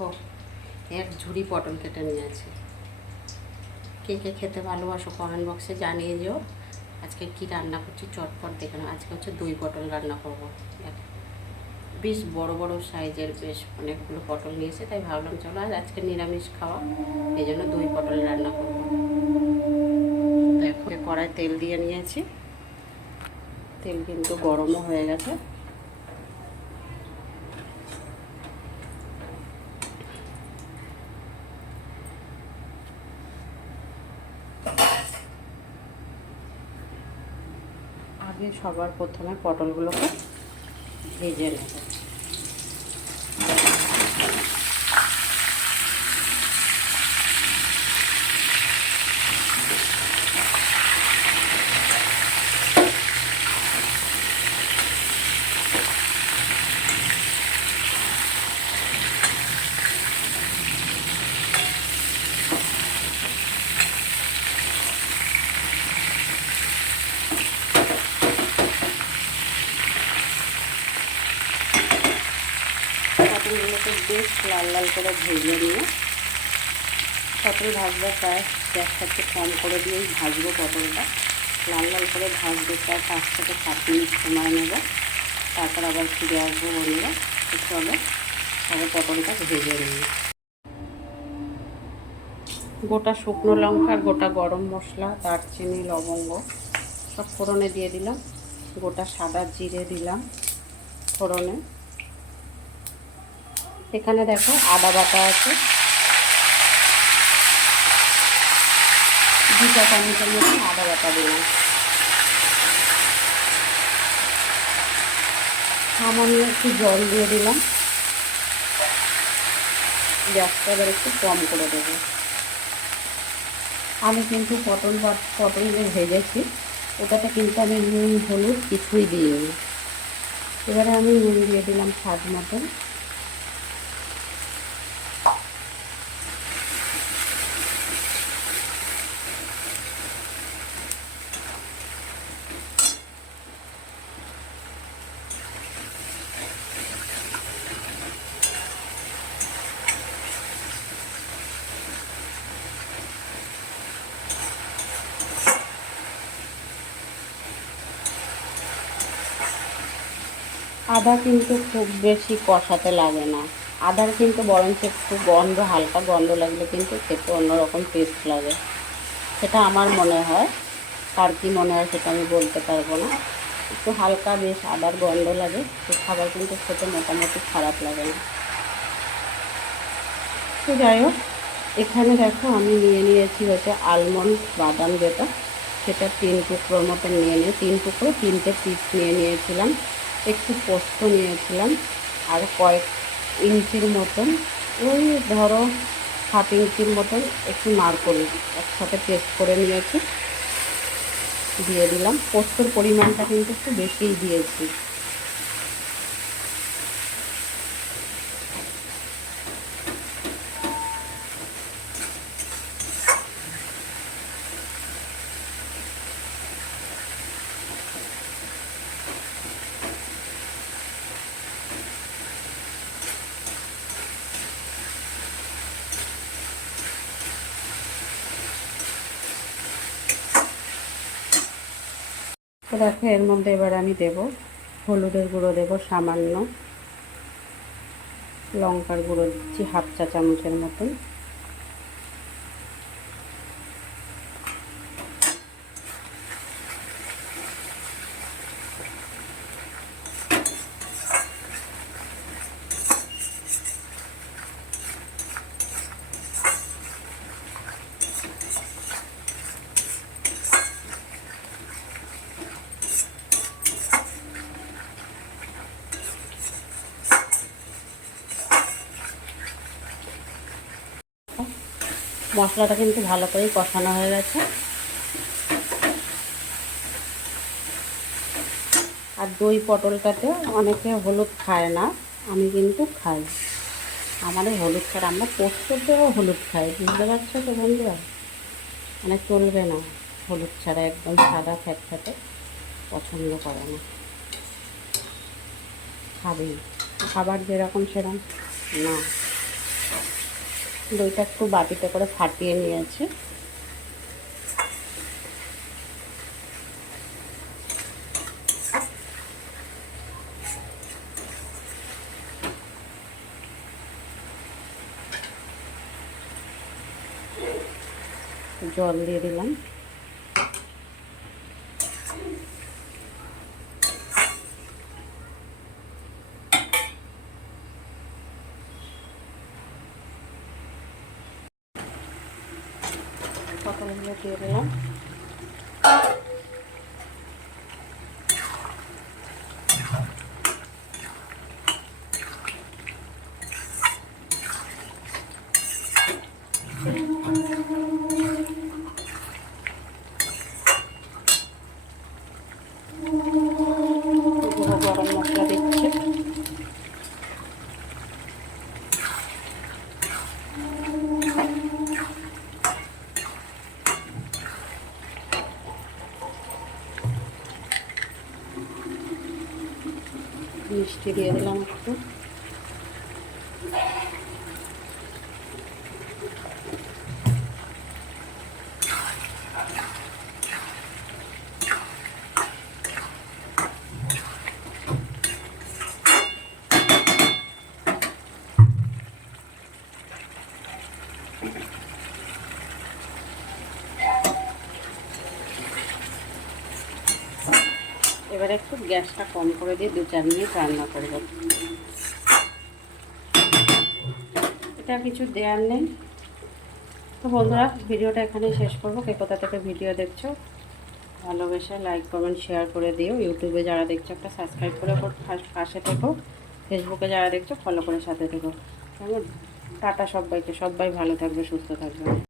দেখো এক ঝুড়ি পটল কেটে নিয়েছি। কে কে খেতে ভালোবাসো কমেন্ট বক্সে জানিয়ে যেও। আজকে কি রান্না করছি চটপট দেখে নাও। আজকে হচ্ছে দই পটল রান্না করবো। বেশ বড় বড় সাইজের বেশ অনেকগুলো পটল নিয়েছে, তাই ভাবলাম চলো আজকে নিরামিষ খাওয়া, এই জন্য দই পটল রান্না করবো। দেখো কড়াই তেল দিয়ে নিয়েছি, তেল কিন্তু গরমও হয়ে গেছে। আগে সবার প্রথমে পটলগুলোকে ভেজে নেব। পটলগুলোকে বেশ লাল লাল করে ভেজে নিয়ে, পটল ভাজবো প্রায় গ্যাসটা একটু কম করে দিয়েই ভাজবো পটলটা। লাল লাল করে ভাজবো প্রায় 5 থেকে 7 মিনিট সময় নেব, তারপর আবার ফিরে আসবো বন্ধুরা। চলো তবে পটলটা ভেজে নিই। গোটা শুকনো লঙ্কা, গোটা গরম মশলা, দারচিনি, লবঙ্গ সব ফোড়নে দিয়ে দিলাম। গোটা সাদা জিরে দিলাম ফোড়নে। এখানে দেখো আদা বাটা আছে 2 চা চামচের মতো আদা বাটা দিলাম। সামান্য একটু জল দিয়ে দিলাম। গ্যাসটা এবার একটু কম করে দেবো। আমি কিন্তু পটল যে ভেজেছি ওটাতে কিন্তু আমি নুন হলুদ কিছুই দিইনি। এবারে আমি নুন দিয়ে দিলাম স্বাদ মতন। আদা কিন্তু খুব বেশি কষাতে লাগে না। আদার কিন্তু বরঞ্চ একটু গন্ধ, হালকা গন্ধ লাগলে কিন্তু খেতে অন্যরকম টেস্ট লাগে, সেটা আমার মনে হয়। কার কী মনে হয় সেটা আমি বলতে পারবো না। একটু হালকা বেশ আদার গন্ধ লাগে, তো খাবার কিন্তু খেতে মোটামুটি খারাপ লাগে না। তো যাই হোক, এখানে দেখো আমি নিয়েছি হচ্ছে আলমন্ড বাদাম, যেটা সেটা 3 টুকরোর মতন নিয়ে 3 টুকরো 3টে পিস নিয়েছিলাম। একটু পোস্ত নিয়েছিলাম, আর কয়েক ইঞ্চির মতন, ওই ধরো 7 ইঞ্চির মতন একটু নারকেল একসাথে পেস্ট করে নিয়েছি, দিয়ে দিলাম। পোস্তর পরিমাণটা কিন্তু একটু বেশিই দিয়েছি। তো দেখো এর মধ্যে এবার আমি দেব হলুদের গুঁড়ো, দেব সামান্য, লঙ্কার গুঁড়ো দিচ্ছি 1/2 চা চামচের মতন, মশলাটা কিন্তু ভালো করেই কষানো হয়ে গেছে। আর দই পটলটাতে অনেকে হলুদ খায় না, আমি কিন্তু খাই। আমাদের হলুদ ছাড়া, আমরা পোস্ততেও হলুদ খাই, বুঝতে পারছো তো বন্ধুরা? মানে চলবে না হলুদ ছাড়া, একদম সাদা ফ্যাটফ্যাটে পছন্দ করে না, খাবেই, খাবার যেরকম সেরকম না। দইটা একটু বাটিতে করে ফাটিয়ে নিয়েছি। জল দিয়ে দিলাম। পটলগুলো দিয়ে দিলাম। গরম মশলা দিচ্ছি। মিষ্টি দিয়ে দিলাম একটু। এবারে একটু গ্যাসটা কম করে দিয়ে 2-4 মিনিট রান্না করব। এটা কিছু দেওয়ার নেই। তো বন্ধুরা, ভিডিওটা এখানে শেষ করব। কে কোথা থেকে ভিডিও দেখছো ভালোবেসে লাইক কমেন্ট শেয়ার করে দিও। ইউটিউবে যারা দেখছো একটা সাবস্ক্রাইব করে পাশে থেকো। ফেসবুকে যারা দেখছো ফলো করে সাথে থেকো। টাটা সবাইকে। সবাই ভালো থাকবে, সুস্থ থাকবে।